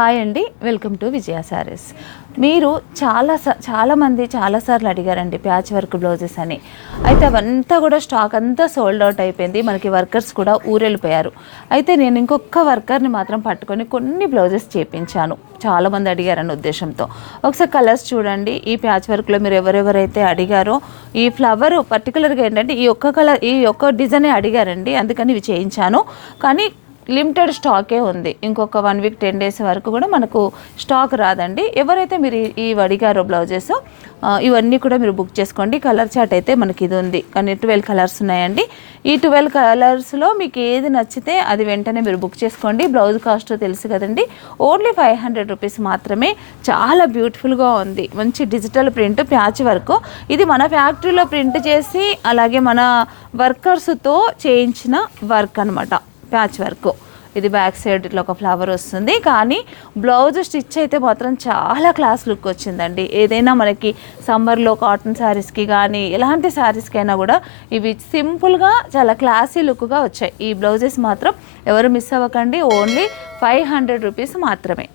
Hi అండి, welcome to విజయ శారీస్. మీరు చాలామంది చాలాసార్లు అడిగారండి ప్యాచ్ వర్క్ బ్లౌజెస్ అని. అయితే అవంతా కూడా స్టాక్ అంతా సోల్డ్ అవుట్ అయిపోయింది. మనకి వర్కర్స్ కూడా ఊరెళ్ళిపోయారు. అయితే నేను ఇంకొక వర్కర్ని మాత్రం పట్టుకొని కొన్ని బ్లౌజెస్ చేయించాను. చాలామంది అడిగారన్న ఉద్దేశంతో ఒకసారి కలర్స్ చూడండి. ఈ ప్యాచ్ వర్క్లో మీరు ఎవరెవరైతే అడిగారో ఈ ఫ్లవర్ పర్టికులర్గా ఏంటంటే ఈ ఒక్క కలర్ ఈ ఒక్క డిజైనే అడిగారండి, అందుకని ఇవి చేయించాను. కానీ లిమిటెడ్ స్టాకే ఉంది. ఇంకొక 1 వీక్ 10 డేస్ వరకు కూడా మనకు స్టాక్ రాదండి. ఎవరైతే మీరు ఈ అడిగారో బ్లౌజెస్ ఇవన్నీ కూడా మీరు బుక్ చేసుకోండి. కలర్ చార్ట్ అయితే మనకి ఇది ఉంది, కానీ 12 కలర్స్ ఉన్నాయండి. ఈ 12 కలర్స్లో మీకు ఏది నచ్చితే అది వెంటనే మీరు బుక్ చేసుకోండి. బ్లౌజ్ కాస్ట్ తెలుసు కదండి, ఓన్లీ 500 రూపీస్ మాత్రమే. చాలా బ్యూటిఫుల్గా ఉంది, మంచి డిజిటల్ ప్రింట్ ప్యాచ్ వర్క్. ఇది మన ఫ్యాక్టరీలో ప్రింట్ చేసి అలాగే మన వర్కర్స్తో చేయించిన వర్క్ అనమాట ప్యాచ్ వర్క్. ఇది బ్యాక్ సైడ్ ఇట్లా ఒక ఫ్లవర్ వస్తుంది, కానీ బ్లౌజ్ స్టిచ్ అయితే మాత్రం చాలా క్లాస్ లుక్ వచ్చిందండి. ఏదైనా మనకి సమ్మర్లో కాటన్ శారీస్కి కానీ ఎలాంటి శారీస్కైనా కూడా ఇవి సింపుల్గా చాలా క్లాసీ లుక్గా వచ్చాయి. ఈ బ్లౌజెస్ మాత్రం ఎవరు మిస్ అవ్వకండి, ఓన్లీ 500 రూపీస్ మాత్రమే.